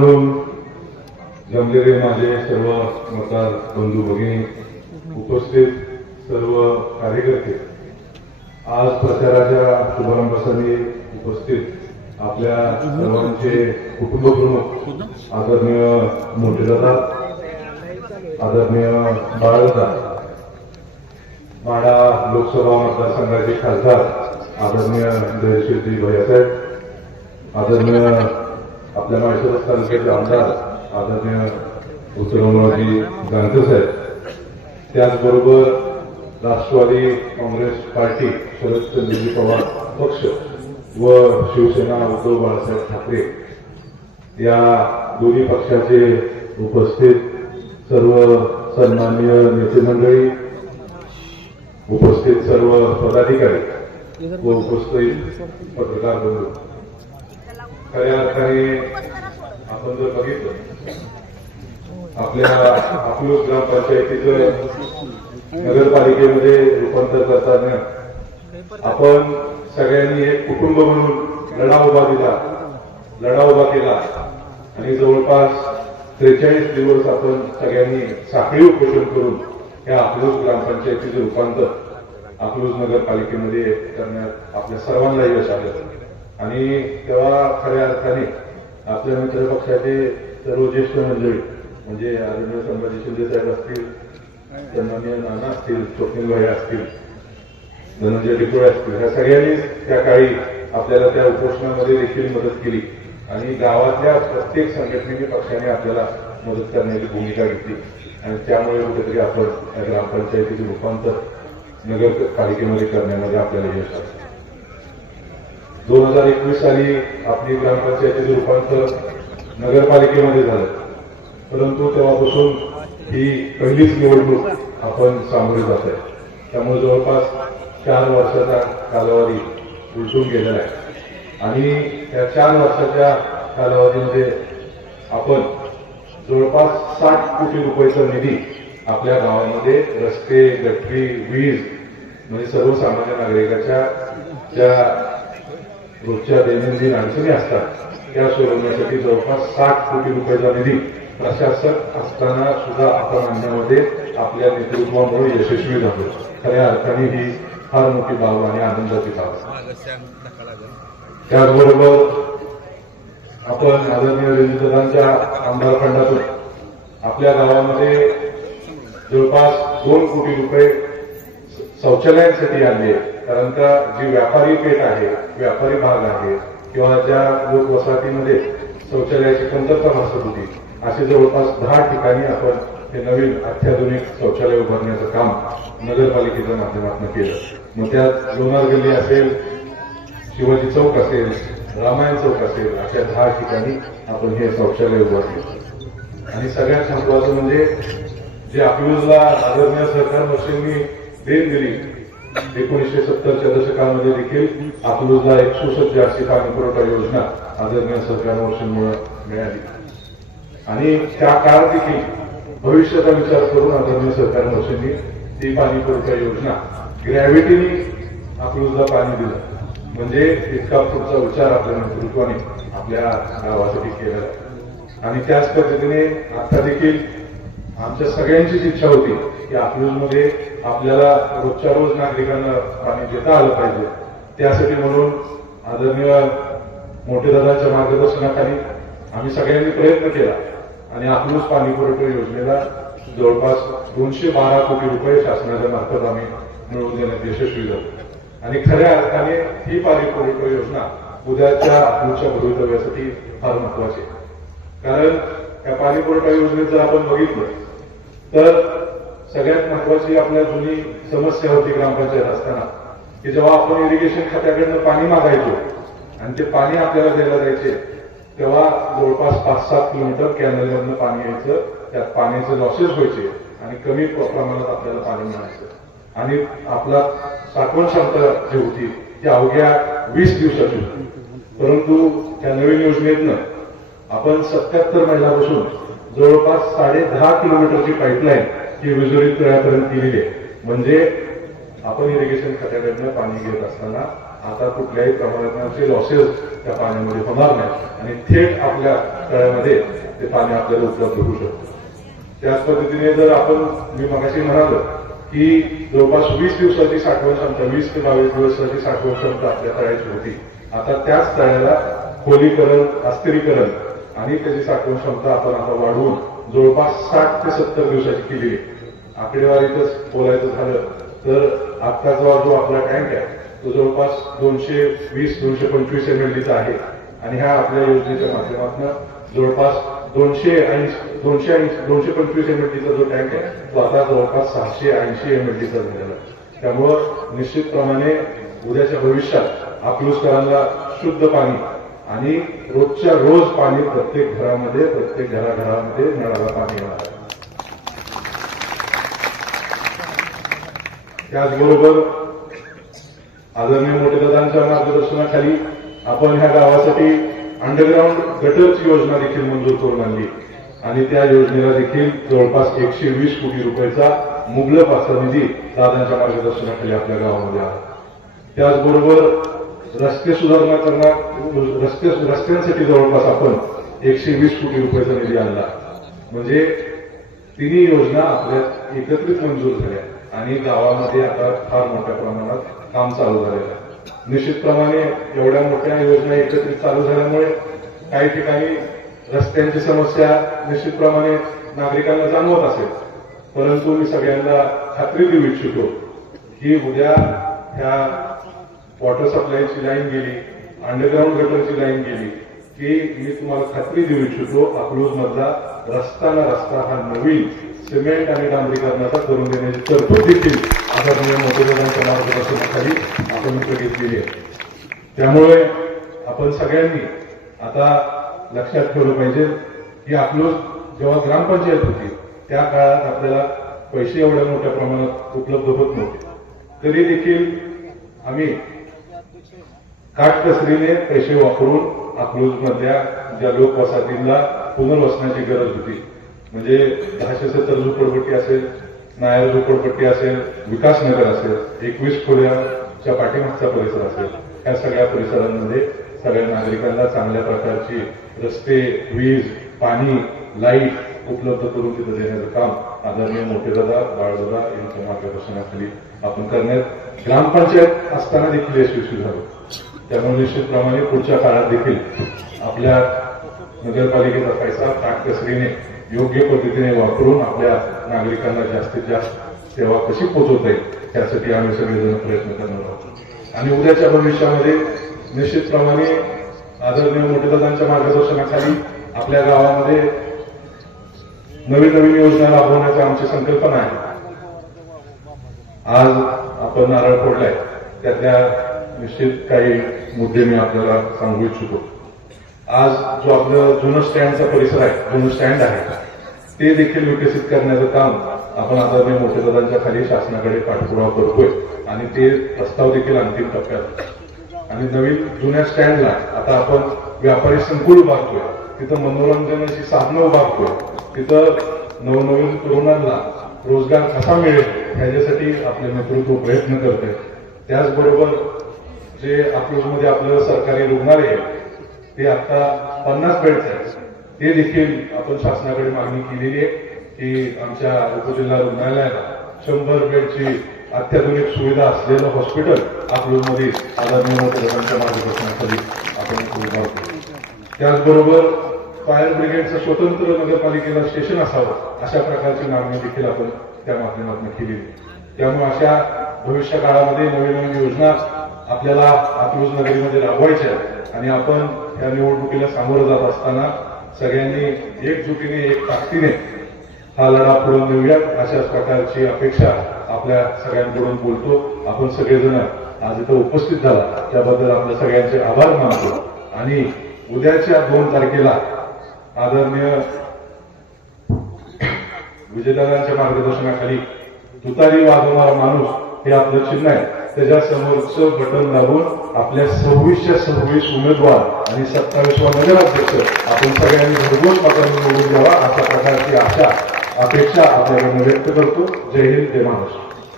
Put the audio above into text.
म्हणून जमलेले माझे सर्व मतदार बंधू भगिनी उपस्थित सर्व कार्यकर्ते आज प्रचाराच्या शुभारंभासाठी उपस्थित आपल्या सर्वांचे कुटुंब प्रमुख आदरणीय मोठे मोठेदादा आदरणीय बाळदादा माडा लोकसभा मतदारसंघाचे खासदार आदरणीय धैर्यशीलजी भैयासाहेब आदरणीय आपल्या माळशिरस तालुक्याचे आमदार आदरणीय उत्तरमरावजी गांधे साहेब त्याचबरोबर राष्ट्रवादी काँग्रेस पार्टी शरदचंद्रजी पवार पक्ष व शिवसेना उद्धव बाळासाहेब ठाकरे या दोन्ही पक्षाचे उपस्थित सर्व सन्माननीय नेते मंडळी उपस्थित सर्व पदाधिकारी व उपस्थित पत्रकार बंधू. खऱ्या अर्थाने आपण जर बघितलं आपल्या अकलूज ग्रामपंचायतीचं नगरपालिकेमध्ये रूपांतर करताना आपण सगळ्यांनी एक कुटुंब म्हणून लढा उभा दिला लढा उभा केला. आणि जवळपास त्रेचाळीस दिवस आपण सगळ्यांनी साखळी उपोषण करून या अकलूज ग्रामपंचायतीचे रूपांतर अकलूज नगरपालिकेमध्ये करण्यात आपल्या सर्वांना यश आलं. आणि तेव्हा खऱ्या अर्थाने आपल्या मित्र पक्षाचे सर्व ज्येष्ठ मंडळी म्हणजे आदरणीय संभाजी शिंदे साहेब असतील सन्मान्य नाना असतील स्वप्नील भाई असतील धनंजय डिकोळे असतील ह्या सगळ्यांनी त्या काळी आपल्याला त्या उपोषणामध्ये देखील मदत केली आणि गावातल्या प्रत्येक संघटनेने पक्षाने आपल्याला मदत करण्याची भूमिका घेतली. आणि त्यामुळे कुठेतरी आपण या ग्रामपंचायतीचे रूपांतर नगरपालिकेमध्ये करण्यामध्ये आपल्याला यश असतं दोन हजार एकवीस साली आपली ग्रामपंचायतीचे रूपांतर नगरपालिकेमध्ये झालं. परंतु तेव्हापासून ही पहिलीच निवडणूक आपण सामोरे जात आहे. त्यामुळे जवळपास चार वर्षाचा कालावधी उलटून गेलेला आहे. आणि त्या चार वर्षाच्या कालावधीमध्ये आपण जवळपास साठ कोटी रुपयाचा निधी आपल्या गावामध्ये रस्ते गटरी वीज म्हणजे सर्वसामान्य नागरिकाच्या ज्या रोजच्या दैनंदिन अडचणी असतात त्या सोडवण्यासाठी जवळपास साठ कोटी रुपयाचा निधी प्रशासक असताना सुद्धा आपण आणण्यामध्ये आपल्या नेतृत्वामुळे यशस्वी झालो. खऱ्या अर्थाने ही फार मोठी बाब आणि आनंदाची बाब. त्याचबरोबर आपण आदरणीय रणजितदांच्या आमदार फंडातून आपल्या गावामध्ये जवळपास दोन कोटी रुपये शौचालयांसाठी आणले. कारण का जी व्यापारी पेठ आहे व्यापारी भाग आहे किंवा ज्या लोकवसाहतीमध्ये शौचालयाची कमतरता भासत होती असे जवळपास दहा ठिकाणी आपण हे नवीन अत्याधुनिक शौचालय उभारण्याचं काम नगरपालिकेच्या माध्यमातून केलं. मग त्यात लोणार गल्ली असेल शिवाजी चौक असेल रामायण चौक असेल अशा दहा ठिकाणी आपण हे शौचालय उभारले. आणि सगळ्यात महत्वाचं म्हणजे जे अकलूजला आदरणीय सरकार वर्षांनी देण दिली एकोणीसशे सत्तरच्या दशकामध्ये देखील अकलूजला एक सुसज्ज अशी पाणी पुरवठा योजना आदरणीय सरकार वर्षांमुळे मिळाली. आणि त्या काळात देखील भविष्याचा विचार करून आदरणीय सरकार वर्षांनी ती पाणी पुरवठा योजना ग्रॅव्हिटीने अकलूजला पाणी दिलं. म्हणजे इतका पुढचा विचार आपल्या नेतृत्वाने आपल्या गावासाठी केला. आणि त्याच पद्धतीने आता देखील आमच्या सगळ्यांचीच इच्छा होती की अकलूजमध्ये आपल्याला रोजच्या रोज नागरिकांना पाणी देता आलं पाहिजे. त्यासाठी म्हणून आदरणीय मोठेदादांच्या मार्गदर्शनाखाली आम्ही सगळ्यांनी प्रयत्न केला आणि अकलूज पाणी पुरवठा योजनेला जवळपास दोनशे बारा कोटी रुपये शासनाच्या मार्फत आम्ही मिळवून देण्यात यशस्वी झालो. आणि खऱ्या अर्थाने ही पाणी पुरवठा योजना उद्याच्या अकलूजच्या भवितव्यासाठी फार महत्वाची आहे. कारण या पाणी पुरवठा योजनेत जर आपण बघितलं तर सगळ्यात महत्वाची आपल्या जुनी समस्या होती ग्रामपंचायत असताना की जेव्हा आपण इरिगेशन खात्याकडनं पाणी मागायचो आणि ते पाणी आपल्याला द्यायला जायचे तेव्हा जवळपास पाच सात किलोमीटर कॅनलमधनं पाणी यायचं त्यात पाण्याचे लॉसेस व्हायचे आणि कमी प्रमाणात आपल्याला पाणी मिळायचं. आणि आपला साठवण क्षमता जी होती ती अवघ्या वीस दिवसाची होती परंतु त्या नवीन योजनेतनं आपण सत्याहत्तर महिन्यापासून जवळपास साडे दहा किलोमीटरची पाईपलाईन ही विजुरी तयारपर्यंत केलेली आहे. म्हणजे आपण इरिगेशन खात्याकडनं पाणी घेत असताना आता कुठल्याही प्रमाणाचे लॉसेस त्या पाण्यामध्ये होणार नाही. आणि थेट आपल्या तळ्यामध्ये ते पाणी आपल्याला उपलब्ध होऊ शकतं. त्याच पद्धतीने जर आपण मी मगाशी म्हणालो की जवळपास वीस दिवसाची साठवण क्षमता वीस ते बावीस दिवसाची साठवण क्षमता आपल्या तळ्याची होती. आता त्याच तळ्याला खोलीकरण अस्थिरीकरण आणि त्याची साठवण क्षमता आपण आता वाढवून जवळपास साठ ते सत्तर दिवसाची केली. आहे आकडेवारीतच बोलायचं झालं तर आत्ताचा जो आपला टँक आहे तो जवळपास दोनशे वीस दोनशे पंचवीस एम एल डीचा आहे. आणि ह्या आपल्या योजनेच्या माध्यमातून जवळपास दोनशे ऐंशी दोनशे ऐंशी दोनशे पंचवीस एम एल डीचा जो टँक आहे तो आता जवळपास सहाशे ऐंशी एम एल डीचा झालेला त्यामुळं निश्चितप्रमाणे उद्याच्या भविष्यात अकलूजकरांना शुद्ध पाणी आणि रोजच्या रोज पाणी प्रत्येक घरामध्ये प्रत्येक घराघरामध्ये नळाला पाणी येणार आहे. त्याचबरोबर आदरणीय मोठेदादांच्या मार्गदर्शनाखाली आपण ह्या गावासाठी अंडरग्राऊंड गटरची योजना देखील मंजूर करून आणली. आणि त्या योजनेला देखील जवळपास एकशे वीस कोटी रुपयाचा मुबलक असा निधी दादांच्या मार्गदर्शनाखाली आपल्या गावामध्ये आला. त्याचबरोबर रस्ते सुधारणा करणार रस्ते रस्त्यांसाठी जवळपास आपण एकशे वीस कोटी रुपयाचा निधी आणला. म्हणजे तिन्ही योजना आपल्या एकत्रित मंजूर झाल्या आणि गावामध्ये आता फार मोठ्या प्रमाणात काम चालू झालेलं आहे. निश्चितप्रमाणे एवढ्या मोठ्या योजना एकत्रित चालू झाल्यामुळे काही ठिकाणी रस्त्यांची समस्या निश्चितप्रमाणे नागरिकांना जाणवत असेल. परंतु मी सगळ्यांना खात्री देऊ इच्छितो की उद्या ह्या वॉटर सप्लायची लाईन गेली अंडरग्राऊंड गटरची लाईन गेली की मी तुम्हाला खात्री देऊ इच्छितो अकलूज मधला रस्ता ना रस्ता हा नवीन सिमेंट आणि डांबरीकरणाचा करून देण्याची तरतूद देखील आदरणीय मोठेदारांच्या मार्गदर्शनाखाली आपण इथं घेतलेली आहे. त्यामुळे आपण सगळ्यांनी आता लक्षात ठेवलं पाहिजे की अकलूज जेव्हा ग्रामपंचायत होती त्या काळात आपल्याला पैसे एवढ्या मोठ्या प्रमाणात उपलब्ध होत नव्हते. तरी देखील आम्ही काटकसरीने पैसे वापरून अकलूज मधल्या ज्या लोकवसाहतींना पुनर्वसनाची गरज होती म्हणजे दहाशे सत्तर झोपडपट्टी असेल नायर झोपडपट्टी असेल विकासनगर असेल एकवीस खोल्याच्या पाठीमागचा परिसर असेल या सगळ्या परिसरांमध्ये सगळ्या नागरिकांना चांगल्या प्रकारची रस्ते वीज पाणी लाइट उपलब्ध करून तिथं देण्याचं काम आदरणीय मोठेदादा बाळदादा यांच्या मार्गदर्शनाखाली आपण करण्यात ग्रामपंचायत असताना देखील यशस्वी झालो. त्यामुळे निश्चितप्रमाणे पुढच्या काळात देखील आपल्या नगरपालिकेचा पैसा काटकसरीने योग्य पद्धतीने वापरून आपल्या नागरिकांना जास्तीत जास्त सेवा कशी पोहोचवता येईल त्यासाठी आम्ही सगळेजण प्रयत्न करणार आहोत. आणि उद्याच्या भविष्यामध्ये निश्चितप्रमाणे आदरणीय मोठेदादांच्या मार्गदर्शनाखाली आपल्या गावामध्ये नवीन नवीन योजना राबवण्याची आमची संकल्पना आहे. आज आपण नारळ फोडलाय त्यातल्या निश्चित काही मुद्दे मी आपल्याला सांगू इच्छितो. आज जो आपलं जुनं स्टँडचा परिसर आहे जुनं स्टँड आहे ते देखील विकसित करण्याचं काम आपण आता मी मोठेदादांच्या खाली शासनाकडे पाठपुरावा करतोय आणि ते प्रस्ताव देखील अंतिम टप्प्यात आणि नवीन जुन्या स्टँडला आता आपण व्यापारी संकुल उभारतोय तिथं मनोरंजनाची साधनं उभारतोय तिथं नवनवीन तरुणांना रोजगार कसा मिळेल ह्याच्यासाठी आपले नेतृत्व प्रयत्न करते त्याचबरोबर जे अकलूजमध्ये आपलं सरकारी रुग्णालय आहे ते आता पन्नास बेडचं आहे. ते देखील आपण शासनाकडे मागणी केलेली आहे की आमच्या उपजिल्हा रुग्णालयाला शंभर बेडची अत्याधुनिक सुविधा असलेलं हॉस्पिटल अकलूजमध्ये आदरणीय मोठ्या मार्गदर्शनाखाली आपण उभारतो त्याचबरोबर फायर ब्रिगेडचं स्वतंत्र नगरपालिकेला स्टेशन असावं अशा प्रकारची मागणी देखील आपण त्या माध्यमातून केलेली त्यामुळे अशा भविष्य काळामध्ये नवीन नवीन योजना आपल्याला आक्रोश नगरीमध्ये राबवायच्या आणि आपण या निवडणुकीला सामोरं जात असताना सगळ्यांनी एकजुटीने एक ताकदीने हा लढा पुढे नेऊयात. अशाच प्रकारची अपेक्षा आपल्या सगळ्यांकडून बोलतो. आपण सगळेजण आज इथं उपस्थित झाला. त्याबद्दल आपल्या सगळ्यांचे आभार मानतो. आणि उद्याच्या दोन तारखेला आदरणीय विजयदादांच्या मार्गदर्शनाखाली तुतारी वाजवणारा माणूस हे आपलं चिन्ह आहे. त्याच्या समोरचं बटन दाबून आपल्या सव्वीसच्या सव्वीस उमेदवार आणि सत्तावीसवा नगराध्यक्ष आपण सगळ्यांनी भरघोस मतांनी निवडून द्यावा अशा प्रकारची आशा अपेक्षा आपल्याकडून व्यक्त करतो. जय हिंद जय महाराष्ट्र.